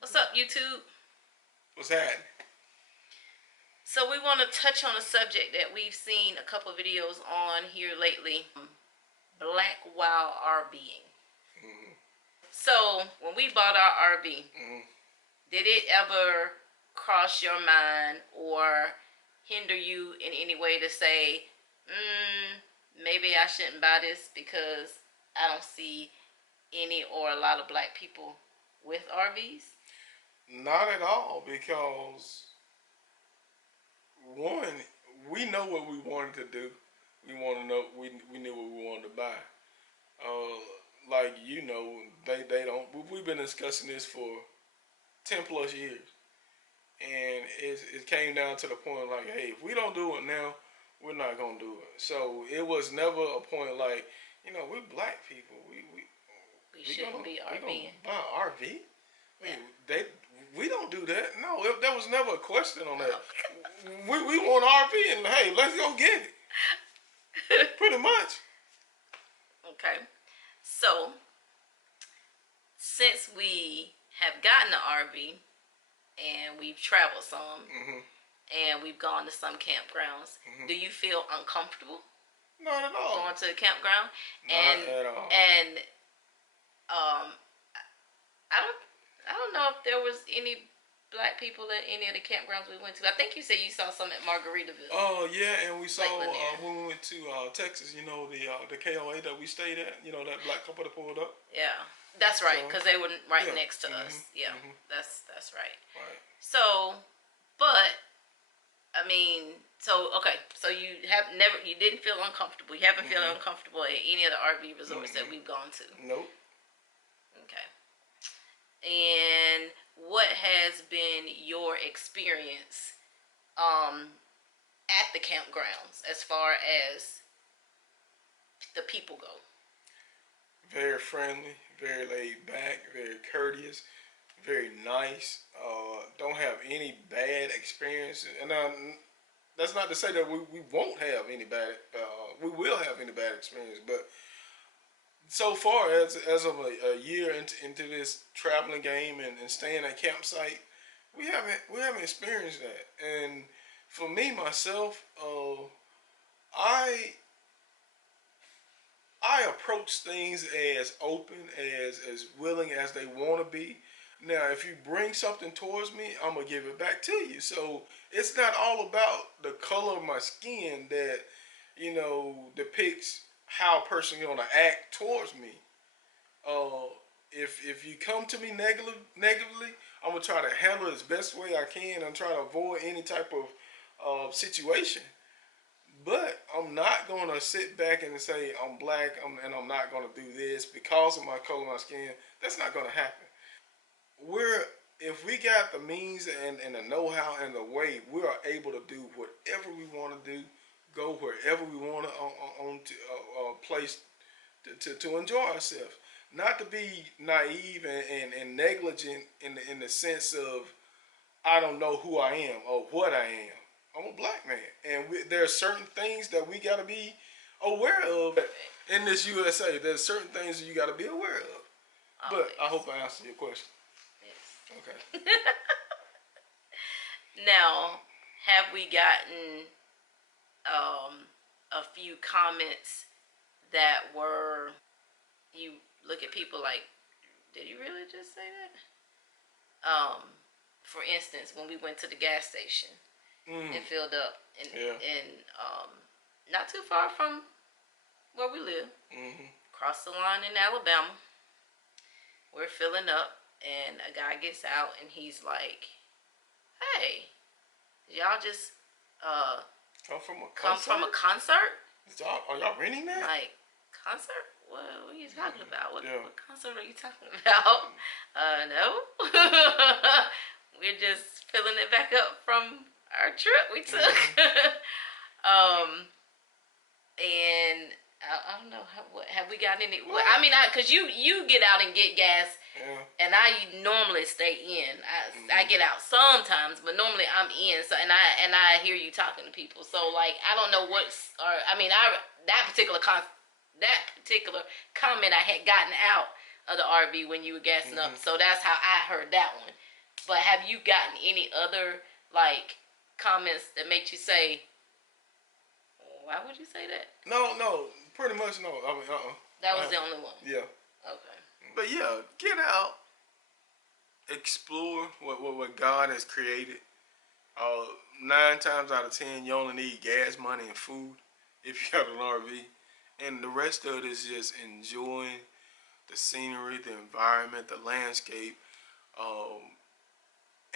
What's up, YouTube? What's that? So we want to touch on a subject that we've seen a couple of videos on here lately. Black Wild RVing. So when we bought our RV, did it ever cross your mind or hinder you in any way to say, maybe I shouldn't buy this because I don't see any or a lot of black people with RVs? Not at all, because one, we know what we wanted to do. We want to know. We knew what we wanted to buy. Like they don't. We've been discussing this for 10+ years, and it came down to the point like, hey, if we don't do it now, we're not gonna do it. So it was never a point like, we're black people. We shouldn't be we gonna RVing. buy an RV. Yeah. We don't do that. No, there was never a question on that. We want RV, and hey, let's go get it. Pretty much. Okay. So, since we have gotten an RV and we've traveled some and we've gone to some campgrounds, do you feel uncomfortable Not at all. going to the campground? Not at all. And I don't know if there was any black people at any of the campgrounds we went to. I think you said you saw some at Margaritaville. Oh yeah, and we saw Lakeland, when we went to Texas. The KOA that we stayed at. That black couple that pulled up. Yeah, that's right, because they were right Yeah. next to us. Yeah, that's right. Right. So, but I mean, so okay, so you didn't feel uncomfortable. You haven't felt uncomfortable at any of the RV resorts that we've gone to. Nope. Okay. And what has been your experience at the campgrounds as far as the people go? Very friendly, very laid back, very courteous, very nice. Don't have any bad experience, and that's not to say that we won't have any bad. We will have any bad experience, but so far as of a year into this traveling game and staying at campsite, we haven't experienced that. And for me myself, I approach things as open, as willing as they want to be. Now, if you bring something towards me, I'm gonna give it back to you. So it's not all about the color of my skin that depicts how a person gonna act towards me. If you come to me negatively, I'm gonna try to handle it as best way I can and try to avoid any type of situation. But I'm not gonna sit back and say I'm black and I'm not gonna do this because of my color of my skin. That's not gonna happen. If we got the means and the know-how and the way, we are able to do whatever we want to do, go wherever we want to on to a place to enjoy ourselves. Not to be naive and negligent in the sense of I don't know who I am or what I am. I'm a black man, and there are certain things that we got to be aware of in this USA. There's certain things that you got to be aware of. But I hope I answered your question. Yes. Okay. Now, have we gotten a few comments that were, you look at people like, did you really just say that? For instance, when we went to the gas station and filled up and not too far from where we live, across the line in Alabama, we're filling up and a guy gets out and he's like, hey, y'all just come from a concert? Are y'all renting that? Like, concert? What are you talking about? What concert are you talking about? No. We're just filling it back up from our trip we took. And I don't know, have we gotten any? I mean, because you get out and get gas, and I normally stay in. I get out sometimes, but normally I'm in. So and I hear you talking to people. So like I don't know that particular comment I had gotten out of the RV when you were gassing up. So that's how I heard that one. But have you gotten any other like comments that make you say, why would you say that? No, pretty much no. I mean, That was the only one. Yeah. Okay. But yeah, get out, explore what God has created. 9 times out of 10, you only need gas money and food if you got an RV, and the rest of it is just enjoying the scenery, the environment, the landscape,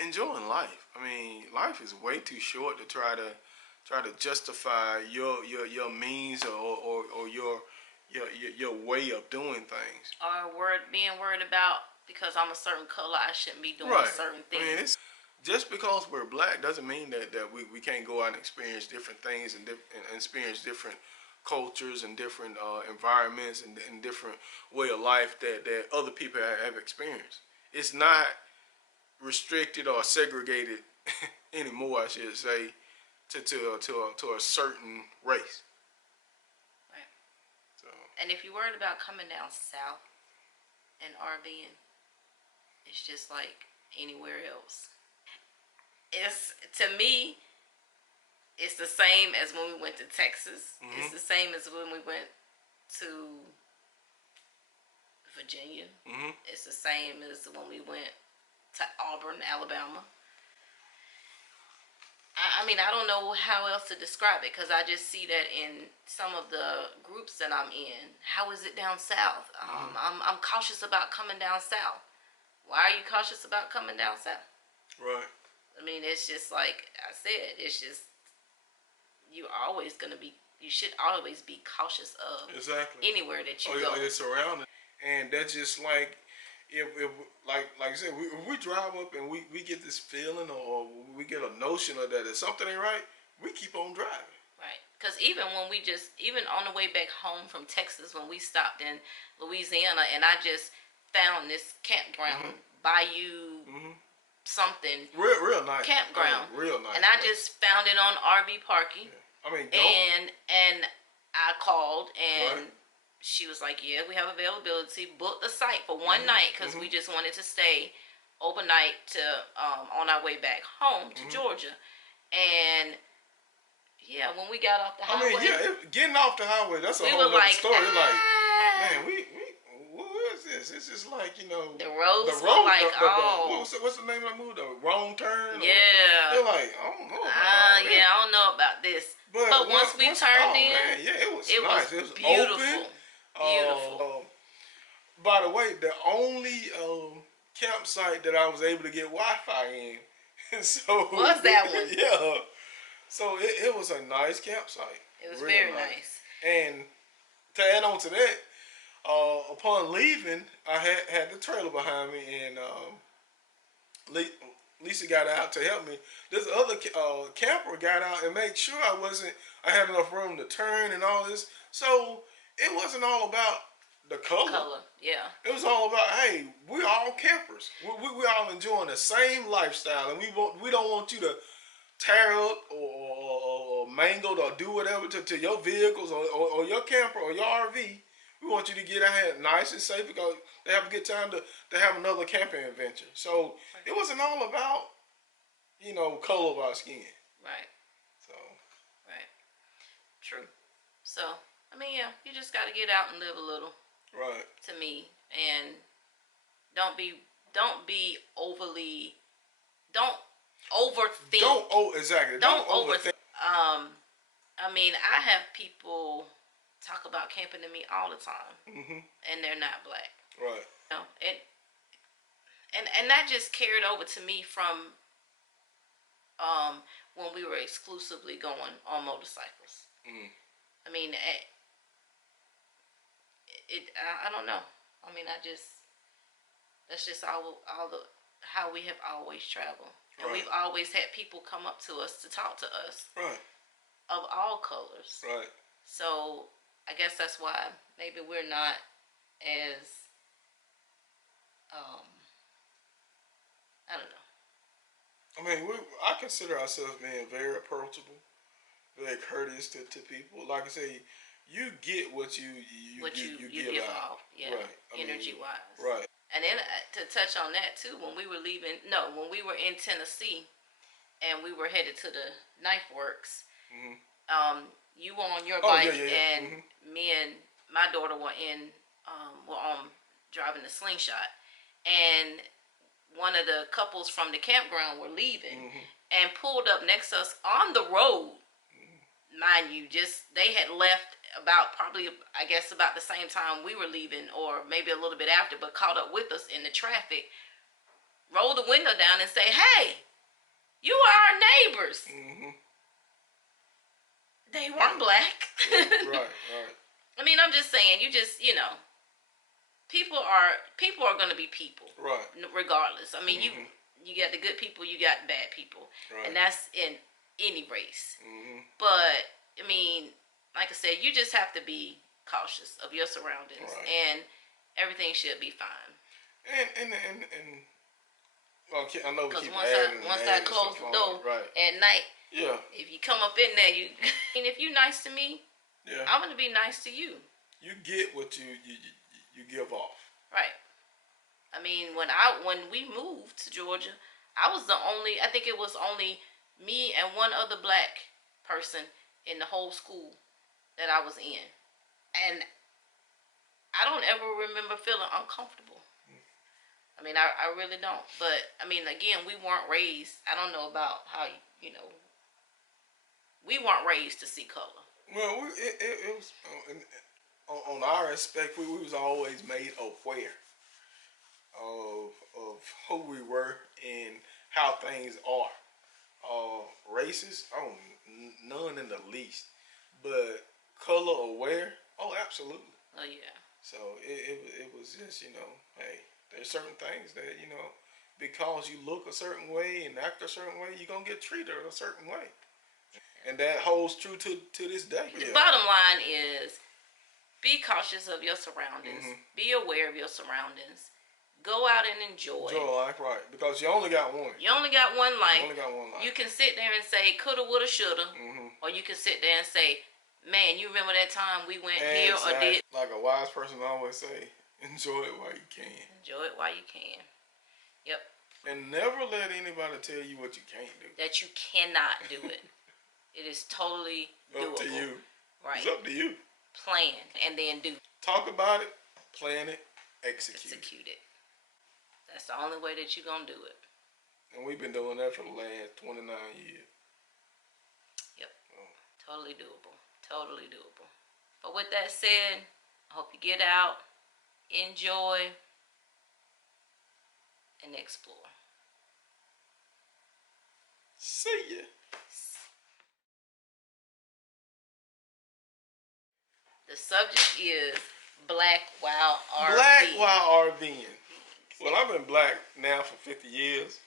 enjoying life. I mean, life is way too short to try to justify your means or your way of doing things. Or being worried about because I'm a certain color, I shouldn't be doing certain things. I mean, just because we're black doesn't mean that we can't go out and experience different things and experience different cultures and different environments and different way of life that other people have experienced. It's not restricted or segregated anymore, I should say, to a certain race. Right. So. And if you're worried about coming down south and RVing, it's just like anywhere else. It's, to me, it's the same as when we went to Texas. Mm-hmm. It's the same as when we went to Virginia. Mm-hmm. It's the same as when we went to Auburn, Alabama. I mean, I don't know how else to describe it because I just see that in some of the groups that I'm in. How is it down south? I'm cautious about coming down south. Why are you cautious about coming down south? Right. I mean, it's just like I said. It's just you should always be cautious of anywhere that you go. It's surrounded, and that's just like if like I said, if we drive up and we get this feeling or we get a notion of that something ain't right, we keep on driving. Right. Because even on the way back home from Texas, when we stopped in Louisiana, and I just found this campground, Bayou. Something real nice campground, real nice, and I just found it on RV Parking. Yeah. I mean, and I called and she was like, "Yeah, we have availability. Book the site for one night because we just wanted to stay overnight to on our way back home to Georgia." And yeah, when we got off the highway, getting off the highway, that's a whole other story. Like, man, we what is this? It's just like, the roads were like, what's the name of the movie? The Wrong Turn? Yeah. They're like, I don't know about I don't know about this. But once we turned in, man, it was nice. It was beautiful. Beautiful. By the way, the only campsite that I was able to get Wi-Fi in. So was that one? Yeah. So it was a nice campsite. It was very nice. And to add on to that, upon leaving, I had the trailer behind me, and Lisa got out to help me. This other camper got out and made sure I had enough room to turn and all this. So it wasn't all about the color. Yeah. It was all about, hey, we're all campers. We're all enjoying the same lifestyle, and we don't want you to tear up or mangled or do whatever to your vehicles or your camper or your RV. We want you to get out here nice and safe because they have a good time to have another camping adventure. So it wasn't all about, color of our skin. Right. So. Right. True. So, I mean, yeah, you just got to get out and live a little. Right. To me, and don't overthink. Exactly. Don't overthink. I mean, I have people talk about camping to me all the time, and they're not black. Right. And that just carried over to me from when we were exclusively going on motorcycles. I mean, I don't know. I mean, that's just how we have always traveled. And we've always had people come up to us to talk to us. Right. Of all colors. Right. So I guess that's why maybe we're not as I don't know. I mean, I consider ourselves being very approachable, very courteous to people. Like I say, you get what you give out. Yeah. Right. Energy wise. Right. And then to touch on that too, when we were leaving, no, when we were in Tennessee and we were headed to the knife works, you were on your bike and me and my daughter were were on driving the slingshot, and one of the couples from the campground were leaving and pulled up next to us on the road. Mind you, they had left about probably, I guess, about the same time we were leaving, or maybe a little bit after, but caught up with us in the traffic. Rolled the window down and say, "Hey, you are our neighbors." They weren't black. Right. I mean, I'm just saying, people are going to be people, right? Regardless. I mean, you got the good people, you got bad people, right. And that's in any race. But I mean, like I said, you just have to be cautious of your surroundings, right. And everything should be fine. And well, I know we keep once I close the door at night, if you come up in there, if you're nice to me, I'm gonna be nice to you. You get what you give off. Right. I mean, when we moved to Georgia, I think it was only me and one other black person in the whole school that I was in. And I don't ever remember feeling uncomfortable. I mean, I really don't. But, I mean, again, we weren't raised, I don't know about how, we weren't raised to see color. Well, it was, on our aspect, we was always made aware of who we were and how things are. Racist? Oh, none in the least. But color aware? Oh, absolutely. Oh, yeah. So it was just, hey, there's certain things that, because you look a certain way and act a certain way, you're going to get treated a certain way. And that holds true to this day. The bottom line is, be cautious of your surroundings. Be aware of your surroundings. Go out and enjoy. Enjoy life, right. Because you only got one. You only got one life. You only got one life. You can sit there and say, coulda, woulda, shoulda. Or you can sit there and say, man, you remember that time we went here or did. Like a wise person always say, enjoy it while you can. Enjoy it while you can. Yep. And never let anybody tell you what you can't do. That you cannot do it. It is totally doable. Up to you. Right. It's up to you. Plan and then do. Talk about it, plan it, execute it. That's the only way that you're going to do it. And we've been doing that for the last 29 years. Yep. Totally doable. Totally doable. But with that said, I hope you get out, enjoy, and explore. See ya. The subject is black while RVing. Black while RVing. Well, I've been black now for 50 years.